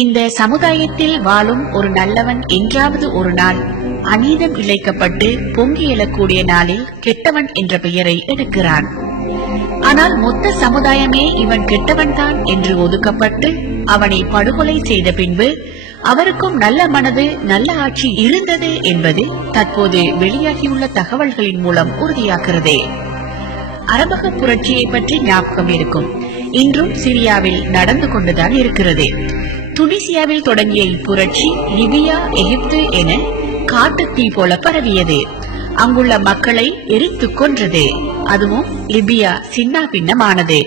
இந்த சமுதாயத்தில் வாழும் ஒரு நல்லவன் என்றாவது ஒரு நாள் அநீதம் இழைக்கப்பட்டு பொங்கி எழக்கூடிய நாளில் கெட்டவன் என்ற பெயரை எடுக்கிறான். ஆனால் மொத்த சமுதாயமே இவன் கெட்டவன்தான் என்று ஒதுக்கப்பட்டு அவனை படுகொலை செய்த பின்பு அவருக்கும் நல்ல மனது நல்ல ஆட்சி இருந்தது என்பது தற்போது வெளியாகியுள்ள தகவல்களின் மூலம் உறுதியாகிறது. அரபக புரட்சியை பற்றி ஞாபகம் இருக்கும். இன்றும் சிரியாவில் நடந்து கொண்டுதான் இருக்கிறது. துனிசியாவில் தொடங்கிய இப்புரட்சி லிபியா, எகிப்து என காட்டு தீ போல பரவியது. அங்குள்ள மக்களை எரித்து கொன்றது. அதுவும் லிபியா சின்ன பின்னமானது.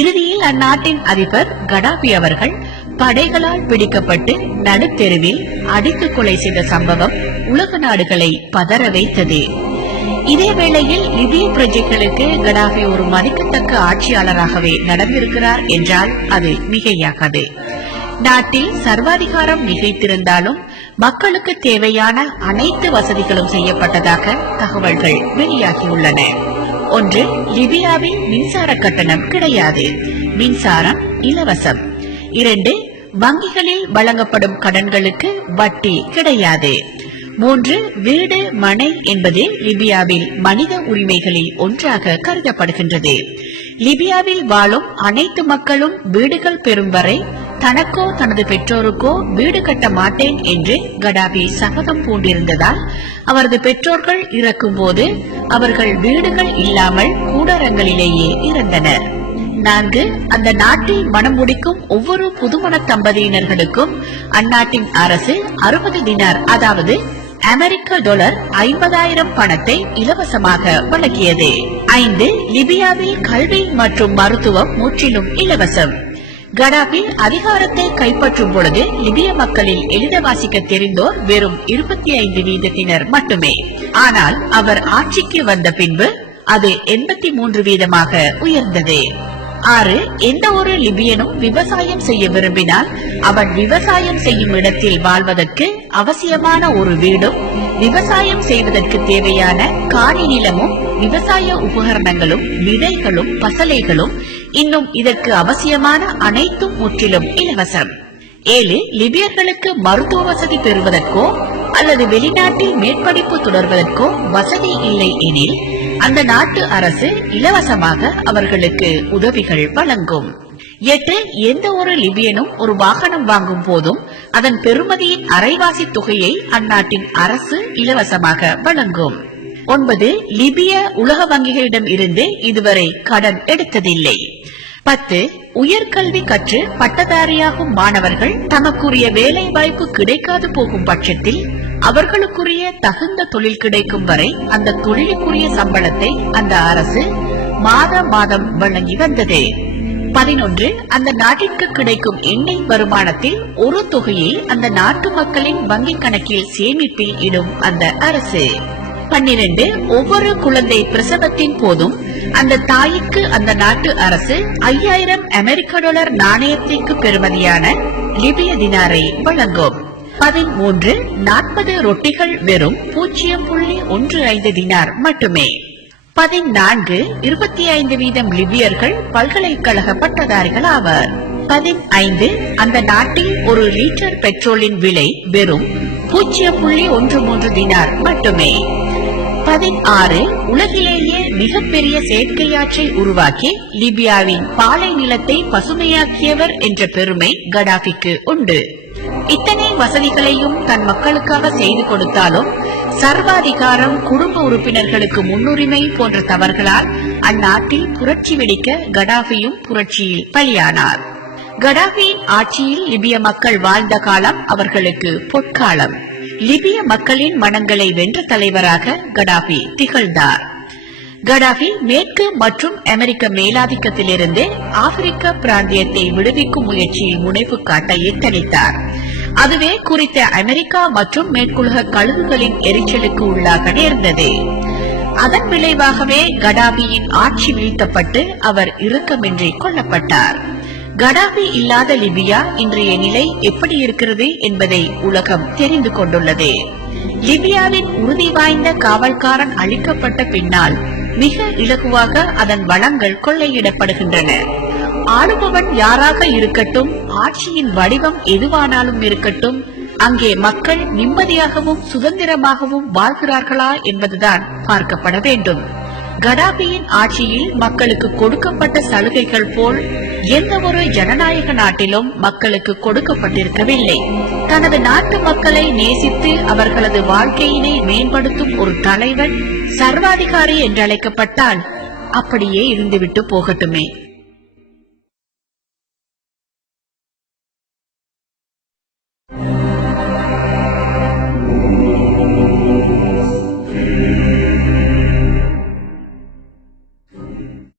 இறுதியில் அந்நாட்டின் அதிபர் கடாபி அவர்கள் படைகளால் பிடிக்கப்பட்டு நடுத்தெருவில் அடித்து கொலை செய்த சம்பவம் உலக நாடுகளை பதற வைத்தது. இதே வேளையில் லிபிய பிரஜைகளுக்கு கடாபி ஒரு மதிக்கத்தக்க ஆட்சியாளராகவே நடந்திருக்கிறார் என்றால் அது மிகையாகாது. நாட்டில் சர்வாதிகாரம் மிகைத்திருந்தாலும் மக்களுக்கு தேவையான அனைத்து வசதிகளும் செய்யப்பட்டதாக தகவல்கள் வெளியாகியுள்ளன. ஒன்று, லிபியாவில் மின்சார கட்டணம் கிடையாது, மின்சாரம் இலவசம். 2, வங்கிகளில் வழங்கப்படும் கடன்களுக்கு வட்டி கிடையாது. 3, வீடு மனை என்பது லிபியாவில் மனித உரிமைகளில் ஒன்றாக கருதப்படுகின்றது. லிபியாவில் வாழும் அனைத்து மக்களும் வீடுகள் பெறும் வரை தனக்கோ தனது பெற்றோருக்கோ வீடு கட்ட மாட்டேன் என்று கடாபி சபதம் பூண்டிருந்ததால் அவரது பெற்றோர்கள் இறக்கும் போது அவர்கள் வீடுகள் இல்லாமல் கூடாரங்களிலேயே இறந்தனர். 4, அந்த நாட்டில் மனம் முடிக்கும் ஒவ்வொரு புதுமண தம்பதியினர்களுக்கும் அந்நாட்டின் அரசு 60 தினார், அதாவது அமெரிக்க டாலர் 50,000 பணத்தை இலவசமாக வழங்கியது. 5, லிபியாவில் கல்வி மற்றும் மருத்துவம் முற்றிலும் இலவசம். கடாபி அதிகாரத்தை கைப்பற்றும் பொழுது லிபிய மக்களில் எழுத வாசிக்க தெரிந்தோர் வெறும் 25% மட்டுமே. ஆனால் அவர் ஆட்சிக்கு வந்த பின்பு அது 83% உயர்ந்தது. 6, எந்த ஒரு லிபியனும் விவசாயம் செய்ய விரும்பினால் அவன் விவசாயம் செய்யும் இடத்தில் வாழ்வதற்கு அவசியமான ஒரு வீடும், விவசாயம் செய்வதற்கு தேவையான காணி நிலமும், விவசாய உபகரணங்களும், விதைகளும், பசலைகளும், இன்னும் இதற்கு அவசியமான அனைத்தும் முற்றிலும் இலவசம். 7, லிபியர்களுக்கு மருத்துவ வசதி பெறுவதற்கோ அல்லது வெளிநாட்டில் மேற்படிப்பு தொடர்வதற்கோ வசதி இல்லை எனில் அந்த நாட்டு அரசு இலவசமாக அவர்களுக்கு உதவிகள் வழங்கும். 8, எந்த ஒரு லிபியனும் ஒரு வாகனம் வாங்கும் போதும் அதன் பெறுமதியின் அரைவாசி தொகையை அந்நாட்டின் அரசு இலவசமாக வழங்கும். 9, லிபிய உலக வங்கிகளிடம் இருந்து இதுவரை கடன் எடுத்ததில்லை. 10, உயர்கல்வி கற்று பட்டதாரியாகும் மாணவர்கள் தமக்குரிய வேலை வாய்ப்பு கிடைக்காது போகும் பட்சத்தில் அவர்களுக்குரிய தகுந்த தொழில் கிடைக்கும் வரை அந்த தொழிலுக்குரிய சம்பளத்தை அந்த அரசு மாதம் வழங்கி வந்தது. 11, அந்த நாட்டிற்கு கிடைக்கும் எண்ணெய் வருமானத்தில் ஒரு தொகையை அந்த நாட்டு மக்களின் வங்கிக் கணக்கில் சேமிப்பில் இடும் அந்த அரசு. 12, ஒவ்வொரு குழந்தை பிரசவத்தின் போதும் அந்த தாய்க்கு அந்த நாட்டு அரசு 5000 அமெரிக்க டாலர் நாணயத்திற்கு பெறுமதியான லிபிய தினாரை வழங்கும். 13, 40 ரொட்டிகள் வெறும் 0.15 தினார் மட்டுமே. 14, 25% லிபியர்கள் பல்கலைக்கழக பட்டதாரிகள் ஆவர். 15, அந்த நாட்டில் ஒரு லிட்டர் பெட்ரோலின் விலை வெறும் 0.13 தினார் மட்டுமே. 16, உலகிலேயே மிகப்பெரிய செயற்கையாற்றை உருவாக்கி லிபியாவின் பாலை நிலத்தை பசுமையாக்கியவர் என்ற பெருமை கடாபிக்கு உண்டு. இத்தனை வசதிகளையும் தன் மக்களுக்காக செய்து கொடுத்தாலும் சர்வாதிகாரம், குடும்ப உறுப்பினர்களுக்கு முன்னுரிமை போன்ற தவறுகளால் அந்நாட்டில் புரட்சி வெடிக்க கடாபியும் புரட்சியில் பலியானார். கடாபியின் ஆட்சியில் லிபிய மக்கள் வாழ்ந்த காலம் அவர்களுக்கு பொற்காலம். லிபிய மக்களின் மனங்களை வென்ற தலைவராக கடாபி திகழ்ந்தார். கடாபி மேற்கு மற்றும் அமெரிக்க மேலாதிக்கத்திலிருந்து ஆப்பிரிக்க பிராந்தியத்தை விடுவிக்கும் முயற்சியில் முனைப்பு காட்ட எத்தனித்தார். அதுவே குறித்த அமெரிக்கா மற்றும் மேற்குலக கழுகுகளின் எரிச்சலுக்கு உள்ளாக நேர்ந்தது. அதன் விளைவாகவே கடாபியின் ஆட்சி வீழ்த்தப்பட்டு அவர் இறுக்கமின்றி கொல்லப்பட்டார். கடாபி இல்லாத லிபியா இன்றைய நிலை எப்படி இருக்கிறது என்பதை உலகம் தெரிந்து கொண்டுள்ளது. லிபியாவின் உறுதி வாய்ந்த காவல்காரன் அழிக்கப்பட்ட பின்னால் மிக இலகுவாக அதன் வளங்கள் கொள்ளையிடப்படுகின்றன. ஆளுபவன் யாராக இருக்கட்டும், ஆட்சியின் வடிவம் எதுவானாலும் இருக்கட்டும், அங்கே மக்கள் நிம்மதியாகவும் சுதந்திரமாகவும் வாழ்கிறார்களா என்பதுதான் பார்க்கப்பட வேண்டும். கடாபியின் ஆட்சியில் மக்களுக்கு கொடுக்கப்பட்ட சலுகைகள் போல் எந்த ஒரு ஜனநாயக நாட்டிலும் மக்களுக்கு கொடுக்கப்பட்டிருக்கவில்லை. தனது நாட்டு மக்களை நேசித்து அவர்களது வாழ்க்கையினை மேம்படுத்தும் ஒரு தலைவன் சர்வாதிகாரி என்றழைக்கப்பட்டால் அப்படியே இருந்துவிட்டு போகட்டுமே.